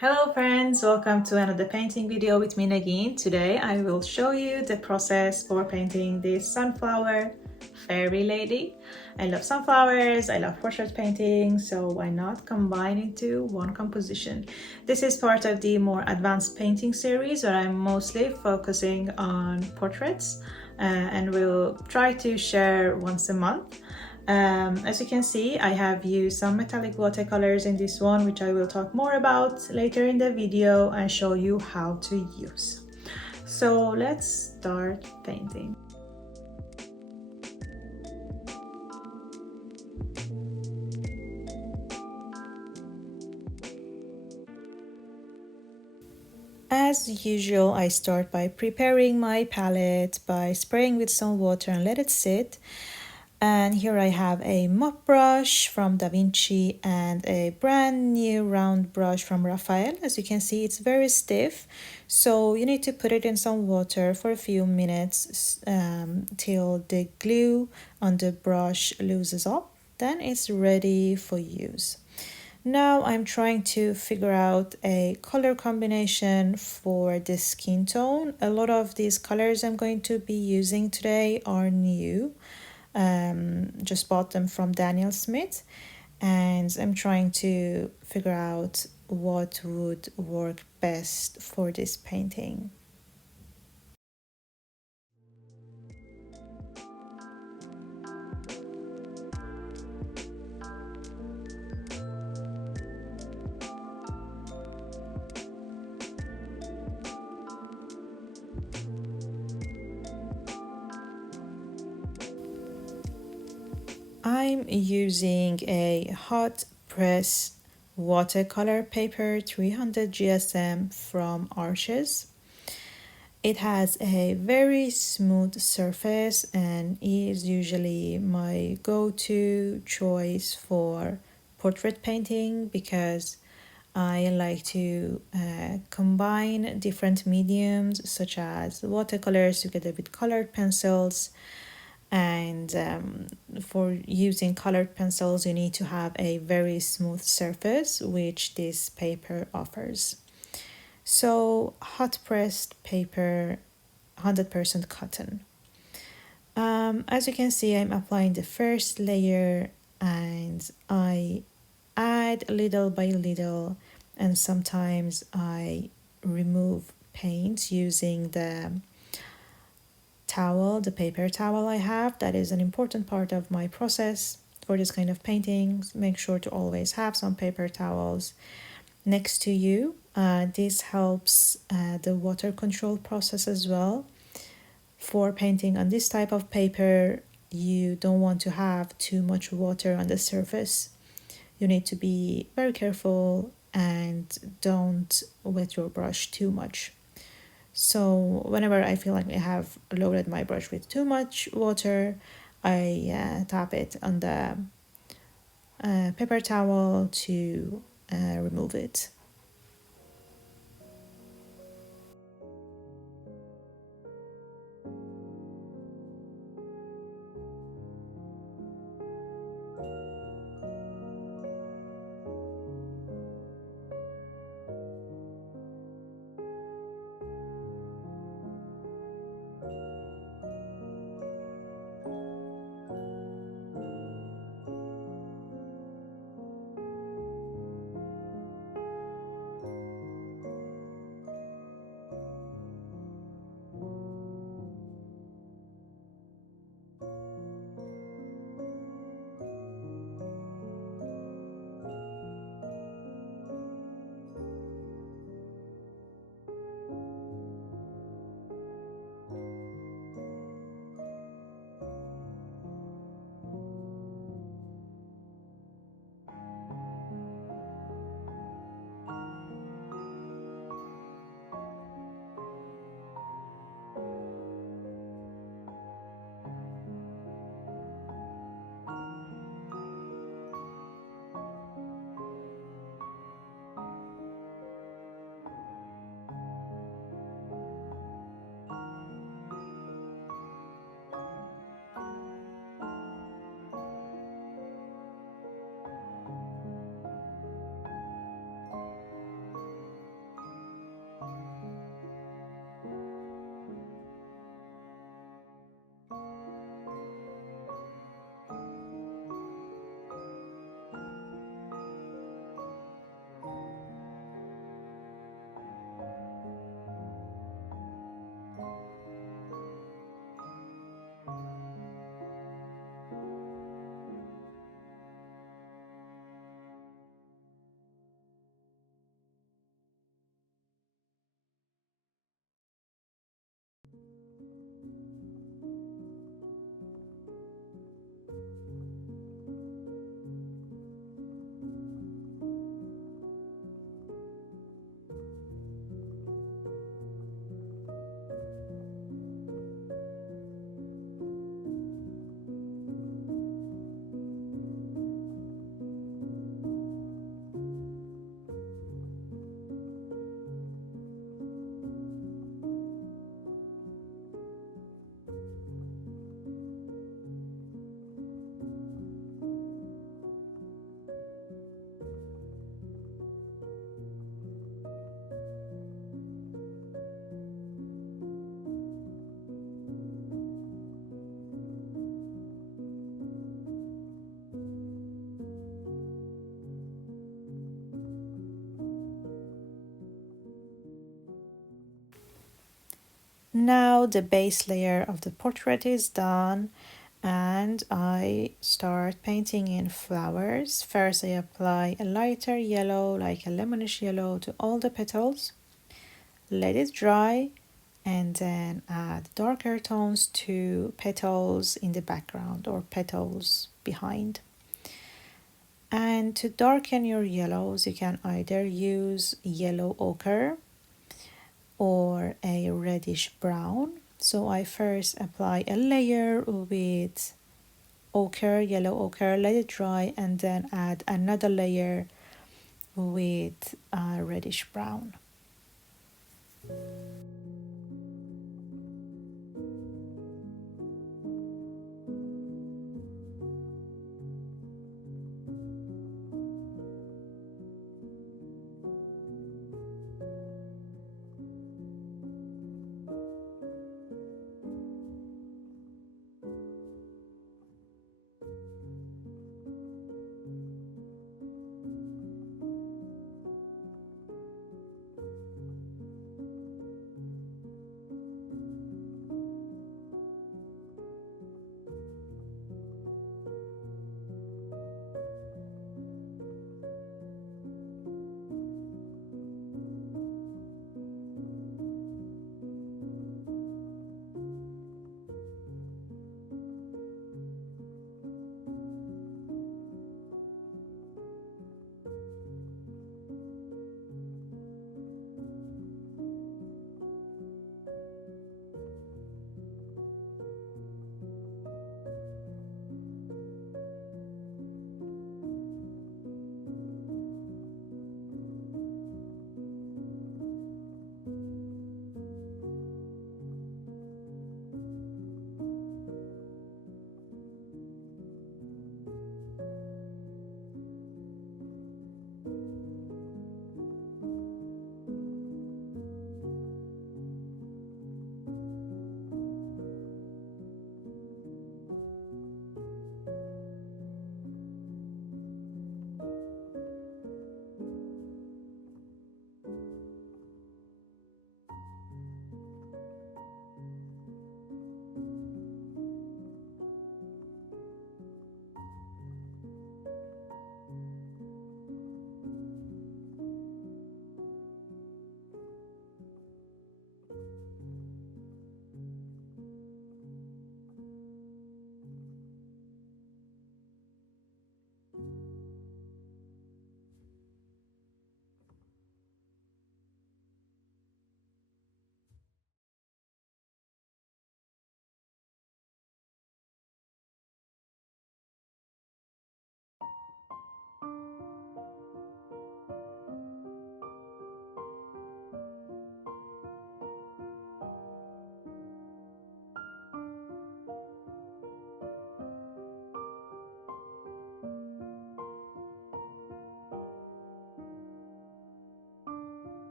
Hello friends, welcome to another painting video with me again. Today I will show you the process for painting this sunflower fairy lady. I love sunflowers, I love portrait painting, so why not combine into one composition? This is part of the more advanced painting series where I'm mostly focusing on portraits and will try to share once a month. As you can see, I have used some metallic watercolors in this one, which I will talk more about later in the video and show you how to use. So let's start painting. As usual, I start by preparing my palette by spraying with some water and let it sit. And here I have a mop brush from Da Vinci and a brand new round brush from Raphael. As you can see, it's very stiff, so you need to put it in some water for a few minutes till the glue on the brush loosens up. Then it's ready for use. Now I'm trying to figure out a color combination for this skin tone. A lot of these colors I'm going to be using today are new. Just bought them from Daniel Smith, and I'm trying to figure out what would work best for this painting. I'm using a hot press watercolor paper 300 GSM from Arches. It has a very smooth surface and is usually my go-to choice for portrait painting because I like to combine different mediums such as watercolors together with colored pencils. And for using colored pencils, you need to have a very smooth surface, which this paper offers. So hot pressed paper, 100% cotton. As you can see, I'm applying the first layer and I add little by little, and sometimes I remove paint using the towel, the paper towel I have. That is an important part of my process for this kind of paintings. Make sure to always have some paper towels next to you. This helps the water control process as well. For painting on this type of paper, you don't want to have too much water on the surface. You need to be very careful and don't wet your brush too much. So whenever I feel like I have loaded my brush with too much water, I tap it on the paper towel to remove it. Now the base layer of the portrait is done, and I start painting in flowers. First I apply a lighter yellow, like a lemonish yellow, to all the petals. Let it dry and then add darker tones to petals in the background or petals behind. And to darken your yellows, you can either use yellow ochre or a reddish brown. So I first apply a layer with ochre, yellow ochre, let it dry, and then add another layer with reddish brown.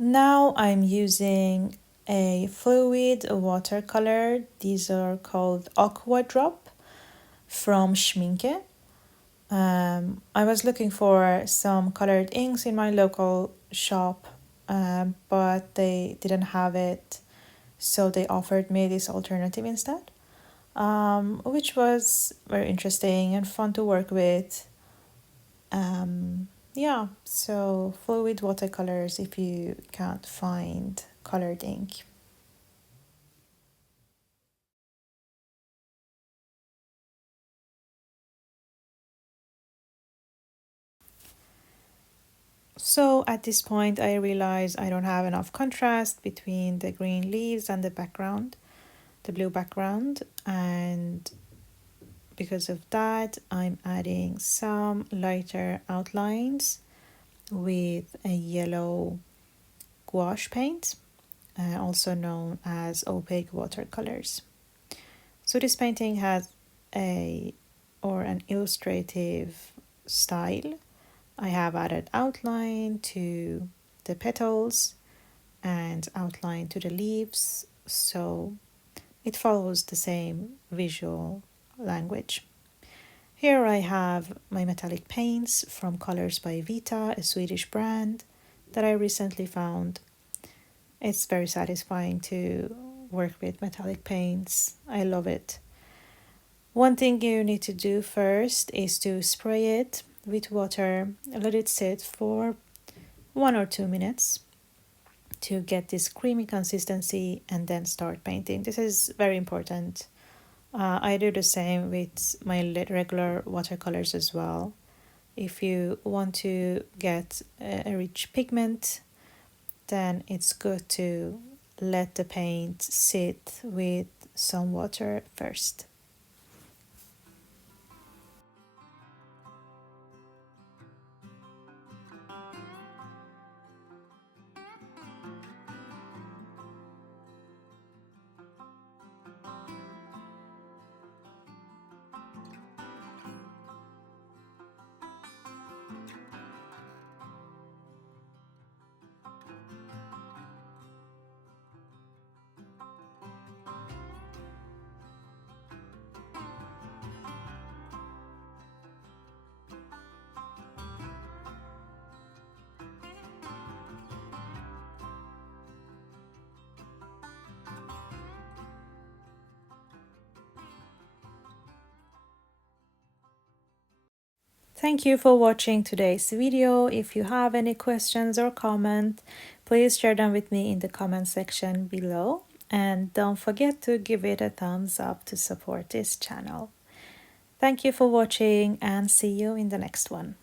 Now I'm using a fluid watercolor. These are called Aqua Drop from Schminke. I was looking for some colored inks in my local shop, but they didn't have it, so they offered me this alternative instead, which was very interesting and fun to work with. Yeah, so fluid watercolors if you can't find colored ink. So at this point, I realize I don't have enough contrast between the green leaves and the background, the blue background, and because of that, I'm adding some lighter outlines with a yellow gouache paint, also known as opaque watercolors. So this painting has an illustrative style. I have added outline to the petals and outline to the leaves, so it follows the same visual language. Here I have my metallic paints from Colors by Vita, a Swedish brand that I recently found. It's very satisfying to work with metallic paints. I love it. One thing you need to do first is to spray it with water, let it sit for 1 or 2 minutes to get this creamy consistency and then start painting. This is very important. I do the same with my regular watercolors as well. If you want to get a rich pigment, then it's good to let the paint sit with some water first. Thank you for watching today's video. If you have any questions or comments, please share them with me in the comment section below. And don't forget to give it a thumbs up to support this channel. Thank you for watching and see you in the next one.